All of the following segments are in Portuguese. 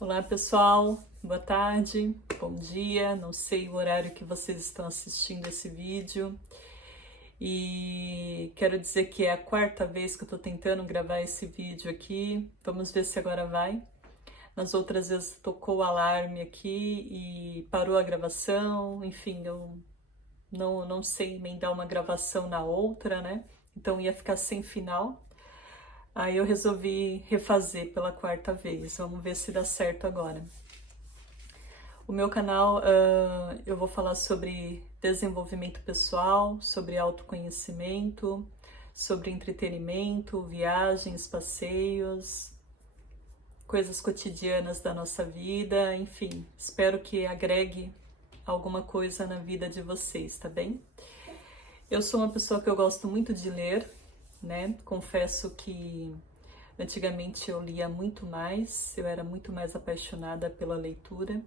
Olá pessoal, boa tarde, bom dia, não sei o horário que vocês estão assistindo esse vídeo e quero dizer que é a quarta vez que eu tô tentando gravar esse vídeo aqui, vamos ver se agora vai. Nas outras vezes tocou o alarme aqui e parou a gravação, enfim, eu não sei emendar uma gravação na outra, né? Então ia ficar sem final. Aí eu resolvi refazer pela quarta vez, vamos ver se dá certo agora. O meu canal, eu vou falar sobre desenvolvimento pessoal, sobre autoconhecimento, sobre entretenimento, viagens, passeios, coisas cotidianas da nossa vida, enfim, espero que agregue alguma coisa na vida de vocês, tá bem? Eu sou uma pessoa que eu gosto muito de ler, né? Confesso que antigamente eu lia muito mais, eu era muito mais apaixonada pela leitura.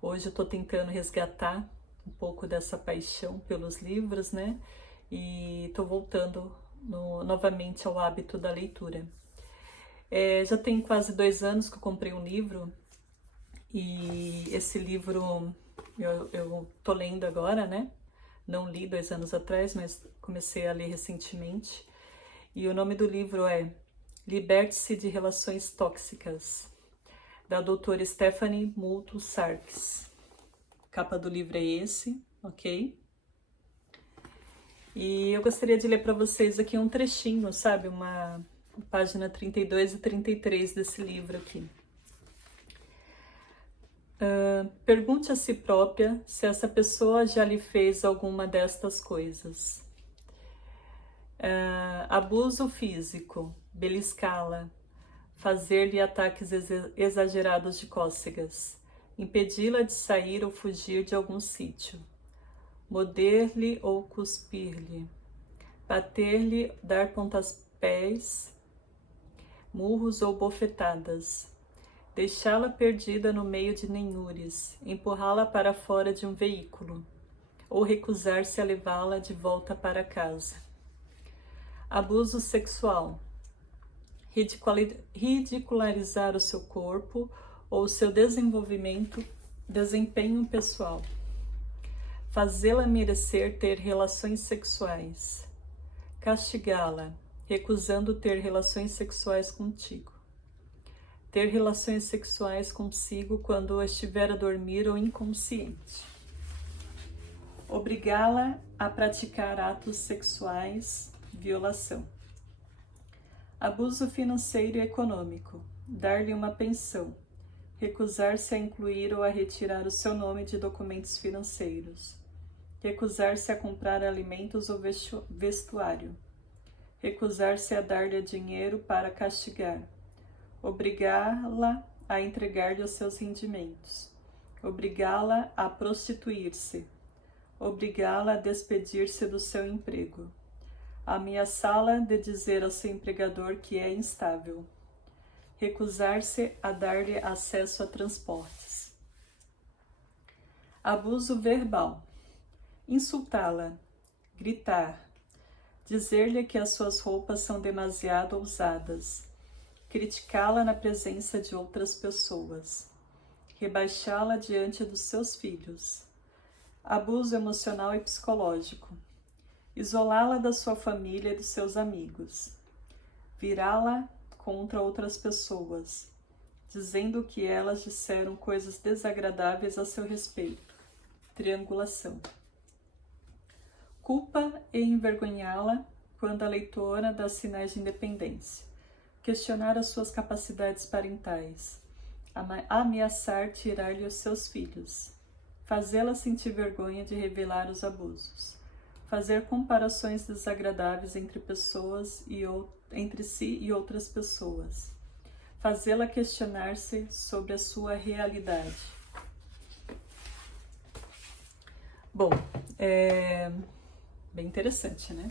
Hoje eu estou tentando resgatar um pouco dessa paixão pelos livros, né? E estou voltando novamente ao hábito da leitura. Já tem quase 2 anos que eu comprei um livro e esse livro eu tô lendo agora, né? Não li 2 anos atrás, mas comecei a ler recentemente. E o nome do livro é Liberte-se de Relações Tóxicas, da doutora Stephanie Moulton Sarkis. A capa do livro é esse, ok? E eu gostaria de ler para vocês aqui um trechinho, sabe? Uma página 32 e 33 desse livro aqui. Pergunte a si própria se essa pessoa já lhe fez alguma destas coisas. Abuso físico, beliscá-la, fazer-lhe ataques exagerados de cócegas, impedi-la de sair ou fugir de algum sítio, morder-lhe ou cuspir-lhe, bater-lhe, dar pontapés, murros ou bofetadas, deixá-la perdida no meio de nenhures, empurrá-la para fora de um veículo, ou recusar-se a levá-la de volta para casa. Abuso sexual, ridicularizar o seu corpo ou o seu desempenho pessoal, fazê-la merecer ter relações sexuais, castigá-la, recusando ter relações sexuais contigo, ter relações sexuais consigo quando estiver a dormir ou inconsciente, obrigá-la a praticar atos sexuais, violação. Abuso financeiro e econômico, dar-lhe uma pensão, recusar-se a incluir ou a retirar o seu nome de documentos financeiros, recusar-se a comprar alimentos ou vestuário, recusar-se a dar-lhe dinheiro para castigar, obrigá-la a entregar-lhe os seus rendimentos, obrigá-la a prostituir-se, obrigá-la a despedir-se do seu emprego, ameaçá-la de dizer ao seu empregador que é instável, recusar-se a dar-lhe acesso a transportes. Abuso verbal, insultá-la, gritar, dizer-lhe que as suas roupas são demasiado ousadas, criticá-la na presença de outras pessoas, rebaixá-la diante dos seus filhos. Abuso emocional e psicológico, isolá-la da sua família e dos seus amigos, virá-la contra outras pessoas, dizendo que elas disseram coisas desagradáveis a seu respeito. Triangulação. Culpa e envergonhá-la quando a leitora dá sinais de independência. Questionar as suas capacidades parentais. Ameaçar tirar-lhe os seus filhos. Fazê-la sentir vergonha de revelar os abusos. Fazer comparações desagradáveis entre pessoas e entre si e outras pessoas. Fazê-la questionar-se sobre a sua realidade. Bom, bem interessante, né?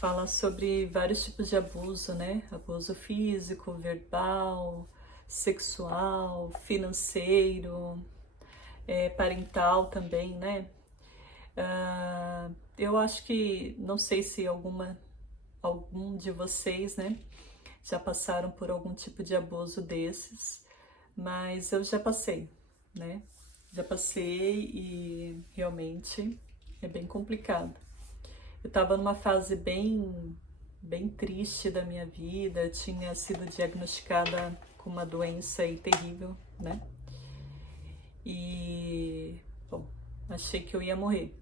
Fala sobre vários tipos de abuso, né? Abuso físico, verbal, sexual, financeiro, parental também, né? Eu acho que, não sei se algum de vocês, né, já passaram por algum tipo de abuso desses, mas eu já passei, né? Já passei e realmente é bem complicado. Eu estava numa fase bem triste da minha vida, eu tinha sido diagnosticada com uma doença aí terrível, né? E, bom, achei que eu ia morrer.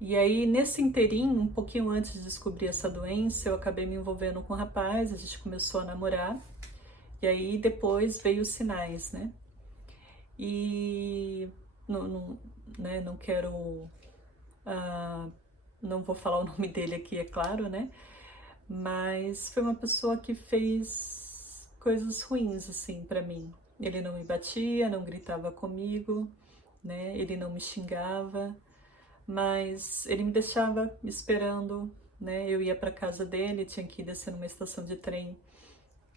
E aí, nesse inteirinho, um pouquinho antes de descobrir essa doença, eu acabei me envolvendo com um rapaz, a gente começou a namorar, e aí depois veio os sinais, né? E né, não quero, não vou falar o nome dele aqui, é claro, né? Mas foi uma pessoa que fez coisas ruins, assim, pra mim. Ele não me batia, não gritava comigo, né? Ele não me xingava, mas ele me deixava esperando, né? Eu ia para casa dele, tinha que descer numa estação de trem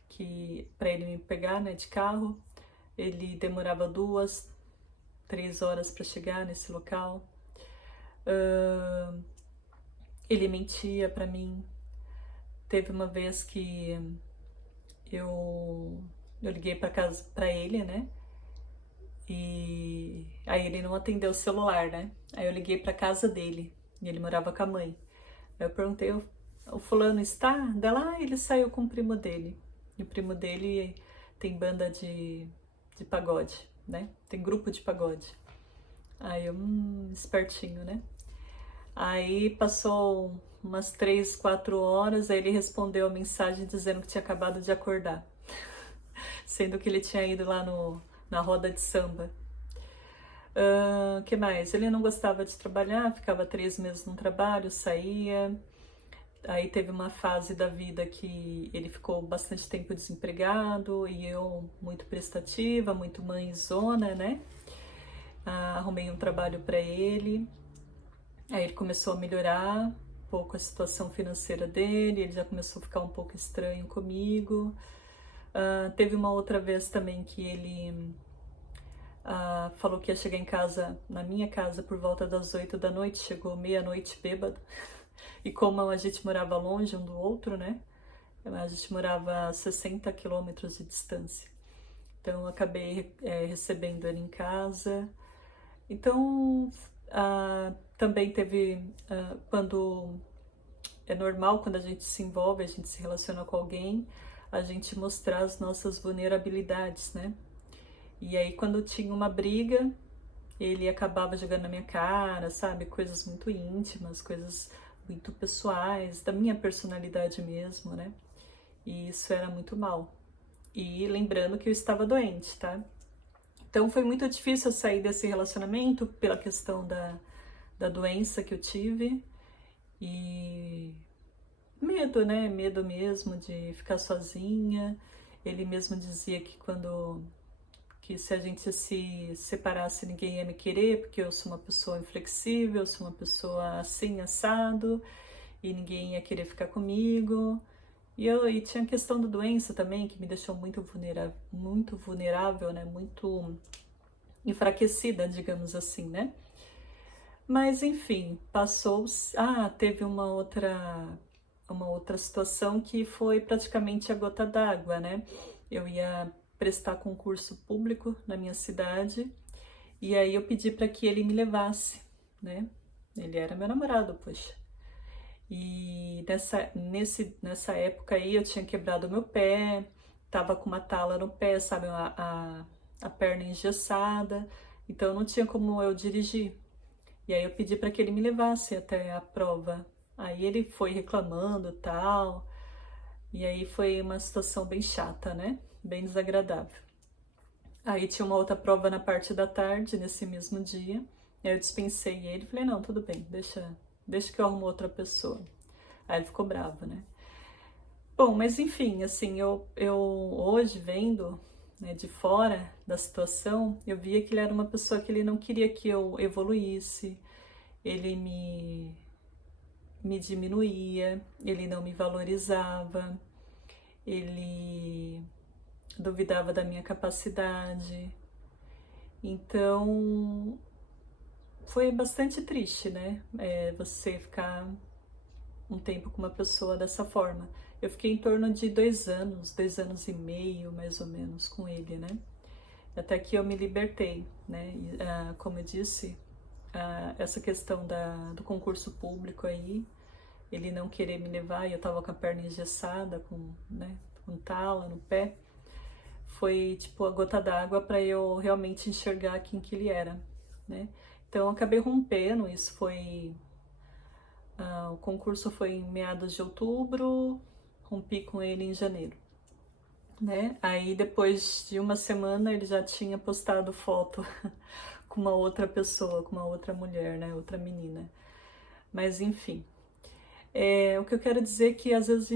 que para ele me pegar, né, de carro. Ele demorava 2, 3 horas para chegar nesse local. Ele mentia para mim. Teve uma vez que eu liguei para casa para ele, né? E aí ele não atendeu o celular, né? Aí eu liguei para casa dele e ele morava com a mãe. Aí eu perguntei, o fulano está? Dela, ele saiu com o primo dele. E o primo dele tem banda de pagode, né? Tem grupo de pagode. Aí eu, espertinho, né? Aí passou umas 3, 4 horas, aí ele respondeu a mensagem dizendo que tinha acabado de acordar. Sendo que ele tinha ido lá na roda de samba. Que mais? Ele não gostava de trabalhar, ficava 3 meses no trabalho, saía. Aí teve uma fase da vida que ele ficou bastante tempo desempregado e eu muito prestativa, muito mãezona, né? Arrumei um trabalho para ele. Aí ele começou a melhorar um pouco a situação financeira dele, ele já começou a ficar um pouco estranho comigo. Teve uma outra vez também que ele falou que ia chegar em casa, na minha casa, por volta das 8 da noite, chegou meia-noite bêbado. E como a gente morava longe um do outro, né? A gente morava a 60 quilômetros de distância. Então eu acabei recebendo ele em casa. Então também teve quando é normal, quando a gente se envolve, a gente se relaciona com alguém, a gente mostrar as nossas vulnerabilidades, né? E aí quando tinha uma briga, ele acabava jogando na minha cara, sabe? Coisas muito íntimas, coisas muito pessoais, da minha personalidade mesmo, né? E isso era muito mal. E lembrando que eu estava doente, tá? Então foi muito difícil eu sair desse relacionamento pela questão da doença que eu tive. E medo, né? Medo mesmo de ficar sozinha. Ele mesmo dizia que se a gente se separasse, ninguém ia me querer, porque eu sou uma pessoa inflexível, eu sou uma pessoa assim, assado, e ninguém ia querer ficar comigo. E tinha a questão da doença também, que me deixou muito vulnerável, né? Muito enfraquecida, digamos assim, né? Mas enfim, passou. Teve uma outra situação que foi praticamente a gota d'água, né? Eu ia prestar concurso público na minha cidade e aí eu pedi para que ele me levasse, né? Ele era meu namorado, poxa. E nessa época aí eu tinha quebrado o meu pé, tava com uma tala no pé, sabe, a perna engessada, então não tinha como eu dirigir. E aí eu pedi para que ele me levasse até a prova. Aí ele foi reclamando e tal, e aí foi uma situação bem chata, né? Bem desagradável. Aí tinha uma outra prova na parte da tarde, nesse mesmo dia. E aí eu dispensei ele, falei, não, tudo bem, deixa que eu arrumo outra pessoa. Aí ele ficou bravo, né? Bom, mas enfim, assim, eu hoje vendo, né, de fora da situação, eu via que ele era uma pessoa que ele não queria que eu evoluísse, ele me diminuía, ele não me valorizava, ele duvidava da minha capacidade. Então, foi bastante triste, né? Você ficar um tempo com uma pessoa dessa forma. Eu fiquei em torno de 2 anos e meio, mais ou menos, com ele, né? Até que eu me libertei, né? E, como eu disse, essa questão do concurso público aí, ele não querer me levar, e eu tava com a perna engessada, com tala no pé, foi tipo a gota d'água para eu realmente enxergar quem que ele era, né? Então eu acabei rompendo, o concurso foi em meados de outubro, rompi com ele em janeiro, né? Aí depois de uma semana ele já tinha postado foto com uma outra pessoa, com uma outra mulher, né? Outra menina. Mas enfim, o que eu quero dizer é que às vezes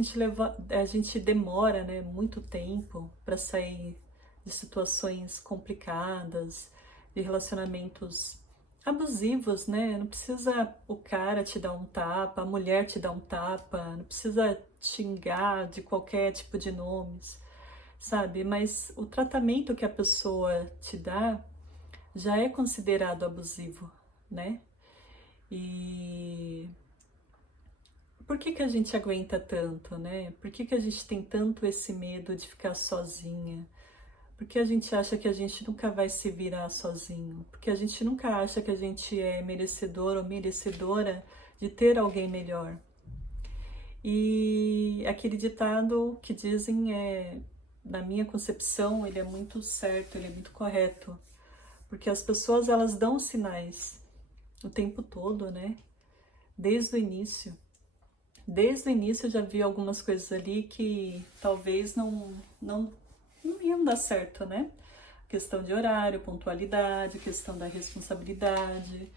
a gente demora, né, muito tempo para sair de situações complicadas, de relacionamentos abusivos, né? Não precisa o cara te dar um tapa, a mulher te dar um tapa, não precisa xingar de qualquer tipo de nomes, sabe? Mas o tratamento que a pessoa te dá já é considerado abusivo, né? E por que que a gente aguenta tanto, né? Por que que a gente tem tanto esse medo de ficar sozinha? Porque a gente acha que a gente nunca vai se virar sozinho, porque a gente nunca acha que a gente é merecedor ou merecedora de ter alguém melhor. E aquele ditado que dizem na minha concepção, ele é muito certo, ele é muito correto, porque as pessoas elas dão sinais o tempo todo, né? Desde o início. Desde o início eu já vi algumas coisas ali que talvez não iam dar certo, né? Questão de horário, pontualidade, questão da responsabilidade.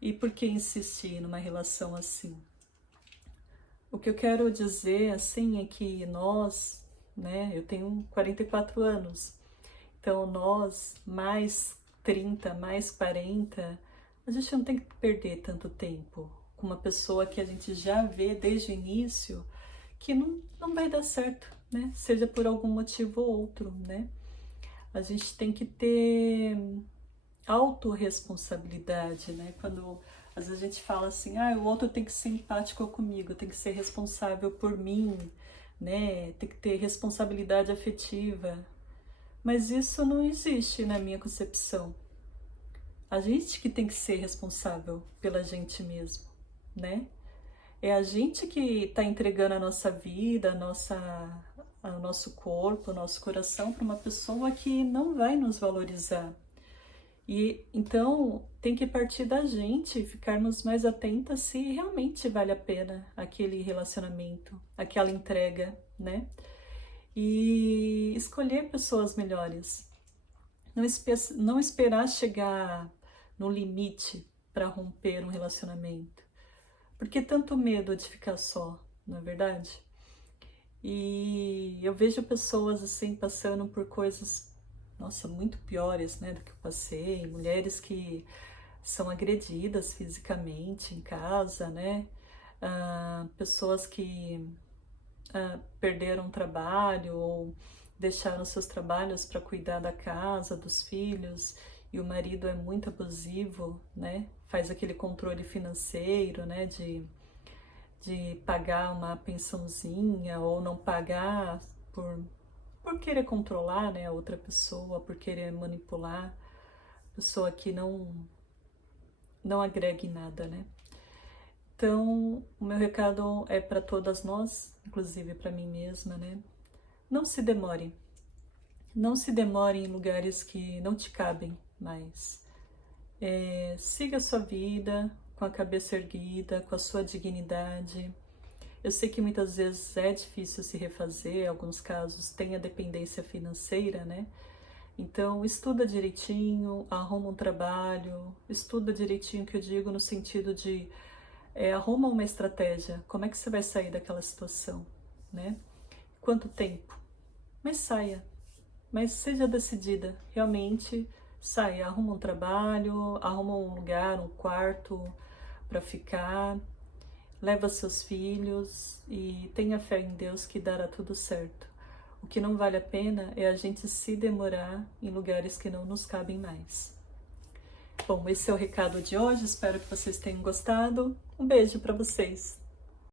E por que insistir numa relação assim? O que eu quero dizer, assim, é que nós, né, eu tenho 44 anos, então nós, mais 30, mais 40, a gente não tem que perder tanto tempo com uma pessoa que a gente já vê desde o início que não vai dar certo, né? Seja por algum motivo ou outro, né? A gente tem que ter autorresponsabilidade, né? Quando às vezes a gente fala assim, o outro tem que ser empático comigo, tem que ser responsável por mim, né? Tem que ter responsabilidade afetiva. Mas isso não existe na minha concepção. A gente que tem que ser responsável pela gente mesmo, né? É a gente que está entregando a nossa vida, o nosso corpo, o nosso coração para uma pessoa que não vai nos valorizar. E então tem que partir da gente, ficarmos mais atentas se realmente vale a pena aquele relacionamento, aquela entrega, né? E escolher pessoas melhores. Não esperar chegar no limite para romper um relacionamento. Por que tanto medo de ficar só, não é verdade? E eu vejo pessoas assim passando por coisas, nossa, muito piores, né, do que eu passei, mulheres que são agredidas fisicamente em casa, né? Pessoas que perderam trabalho ou deixaram seus trabalhos para cuidar da casa, dos filhos, e o marido é muito abusivo, né? Faz aquele controle financeiro, né? De pagar uma pensãozinha ou não pagar por querer controlar, né, a outra pessoa, por querer manipular, pessoa que não agrega em nada, né? Então, o meu recado é para todas nós, inclusive para mim mesma, né? Não se demore. Não se demore em lugares que não te cabem mais. Siga a sua vida com a cabeça erguida, com a sua dignidade. Eu sei que muitas vezes é difícil se refazer, em alguns casos tem a dependência financeira, né? Então, estuda direitinho, arruma um trabalho, estuda direitinho, que eu digo no sentido de arruma uma estratégia. Como é que você vai sair daquela situação, né? Quanto tempo? Mas saia. Mas seja decidida. Realmente, saia. Arruma um trabalho, arruma um lugar, um quarto para ficar. Leva seus filhos e tenha fé em Deus que dará tudo certo. O que não vale a pena é a gente se demorar em lugares que não nos cabem mais. Bom, esse é o recado de hoje, espero que vocês tenham gostado. Um beijo para vocês!